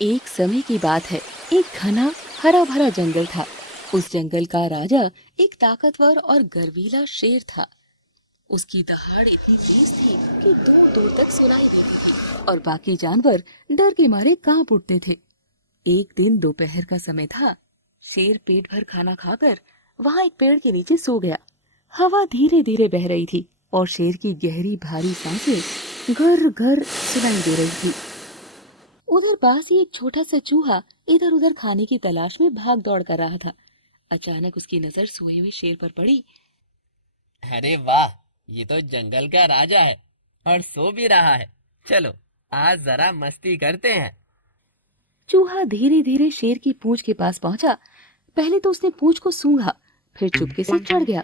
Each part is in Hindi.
एक समय की बात है। एक घना हरा भरा जंगल था। उस जंगल का राजा एक ताकतवर और गर्वीला शेर था। उसकी दहाड़ इतनी तेज थी कि दूर दूर तक सुनाई देती थी और बाकी जानवर डर के मारे कांप उठते थे। एक दिन दोपहर का समय था। शेर पेट भर खाना खाकर वहां एक पेड़ के नीचे सो गया। हवा धीरे धीरे बह रही थी और शेर की गहरी भारी सांसें घर घर सुनाई दे रही थी। उधर पास ही एक छोटा सा चूहा इधर उधर खाने की तलाश में भाग दौड़ कर रहा था। अचानक उसकी नजर सोए हुए शेर पर पड़ी। अरे वाह, ये तो जंगल का राजा है और सो भी रहा है। चलो आज जरा मस्ती करते हैं। चूहा धीरे धीरे शेर की पूंछ के पास पहुंचा। पहले तो उसने पूंछ को सूंघा, फिर चुपके से चढ़ गया।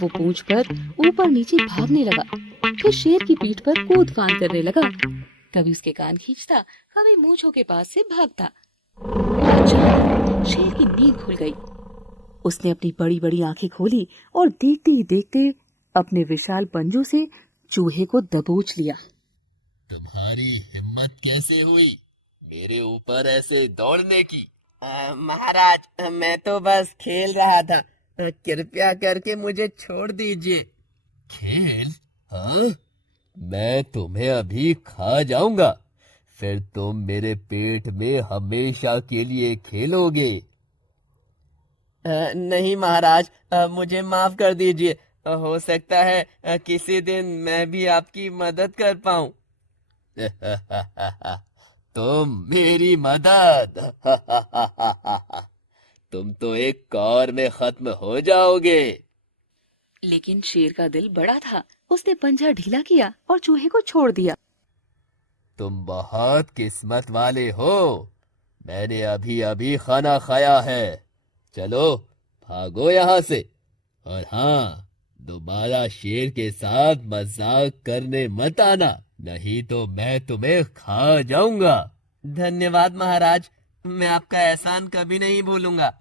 वो पूंछ पर ऊपर नीचे भागने लगा, फिर शेर की पीठ पर कूद फान करने लगा। कभी उसके कान खींचता, कभी मूंछों के पास से भागता। अचानक शेर की नींद खुल गई। उसने अपनी बड़ी बड़ी आंखें खोली और देखते ही देखते अपने विशाल पंजों से चूहे को दबोच लिया। तुम्हारी हिम्मत कैसे हुई मेरे ऊपर ऐसे दौड़ने की? महाराज, मैं तो बस खेल रहा था। कृपया करके मुझे छोड़ दीजिए। खेल? हाँ, मैं तुम्हें अभी खा जाऊंगा। फिर तुम मेरे पेट में हमेशा के लिए खेलोगे। नहीं महाराज, मुझे माफ कर दीजिए। हो सकता है किसी दिन मैं भी आपकी मदद कर पाऊं। तुम मेरी मदद? तुम तो एक कौर में खत्म हो जाओगे। लेकिन शेर का दिल बड़ा था। उसने पंजा ढीला किया और चूहे को छोड़ दिया। तुम बहुत किस्मत वाले हो। मैंने अभी अभी खाना खाया है। चलो भागो यहाँ से। और हाँ, दोबारा शेर के साथ मजाक करने मत आना, नहीं तो मैं तुम्हें खा जाऊंगा। धन्यवाद महाराज, मैं आपका एहसान कभी नहीं भूलूंगा।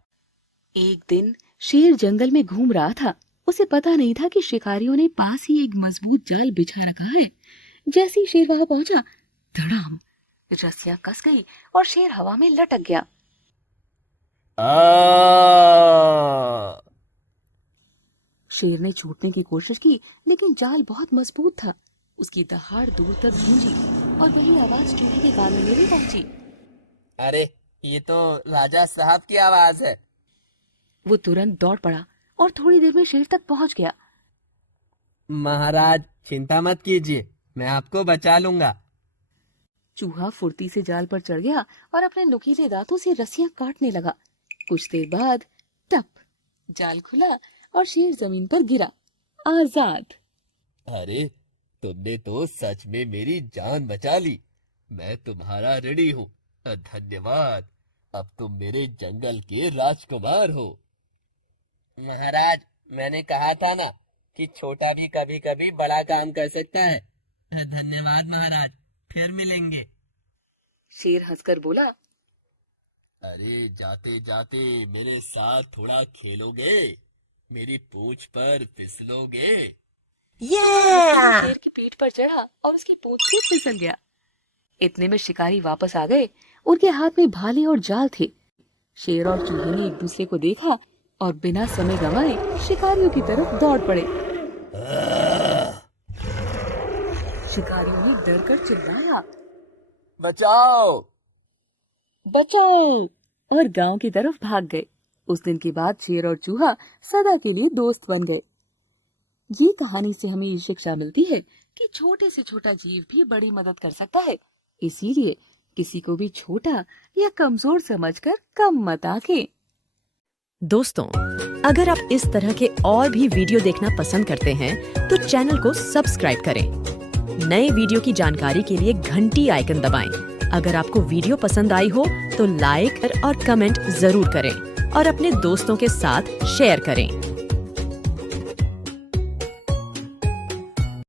एक दिन शेर जंगल में घूम रहा था। उसे पता नहीं था कि शिकारियों ने पास ही एक मजबूत जाल बिछा रखा है। जैसे ही शेर वहां पहुंचा, धड़ाम, रस्सियां कस गई और शेर हवा में लटक गया। शेर ने छूटने की कोशिश की, लेकिन जाल बहुत मजबूत था। उसकी दहाड़ दूर तक गूंजी और वही आवाज चूहे के कानों में भी पहुंची। अरे, ये तो राजा साहब की आवाज है। वो तुरंत दौड़ पड़ा और थोड़ी देर में शेर तक पहुंच गया। महाराज, चिंता मत कीजिए, मैं आपको बचा लूंगा। चूहा फुर्ती से जाल पर चढ़ गया और अपने नुकीले दांतों से रस्सियां काटने लगा। कुछ देर बाद टप, जाल खुला और शेर जमीन पर गिरा, आजाद। अरे, तुमने तो सच में मेरी जान बचा ली। मैं तुम्हारा ऋणी हूँ। धन्यवाद। अब तुम मेरे जंगल के राजकुमार हो। महाराज, मैंने कहा था ना कि छोटा भी कभी कभी बड़ा काम कर सकता है। धन्यवाद महाराज, फिर मिलेंगे। शेर हंसकर बोला। अरे, जाते जाते मेरे साथ थोड़ा खेलोगे? मेरी पूंछ पर फिसलोगे? शेर की पीठ पर चढ़ा और उसकी पूंछ भी फिसल गया। इतने में शिकारी वापस आ गए। उनके हाथ में भाले और जाल थे। शेर और चूहे ने एक दूसरे को देखा और बिना समय गंवाए शिकारियों की तरफ दौड़ पड़े। शिकारियों ने डर कर चिल्लाया, बचाओ! बचाओ! और गांव की तरफ भाग गए। उस दिन के बाद शेर और चूहा सदा के लिए दोस्त बन गए। ये कहानी से हमें ये शिक्षा मिलती है कि छोटे से छोटा जीव भी बड़ी मदद कर सकता है। इसीलिए किसी को भी छोटा या कमजोर समझकर कम मत आंकें। दोस्तों, अगर आप इस तरह के और भी वीडियो देखना पसंद करते हैं तो चैनल को सब्सक्राइब करें। नए वीडियो की जानकारी के लिए घंटी आइकन दबाएं। अगर आपको वीडियो पसंद आई हो तो लाइक और कमेंट जरूर करें और अपने दोस्तों के साथ शेयर करें।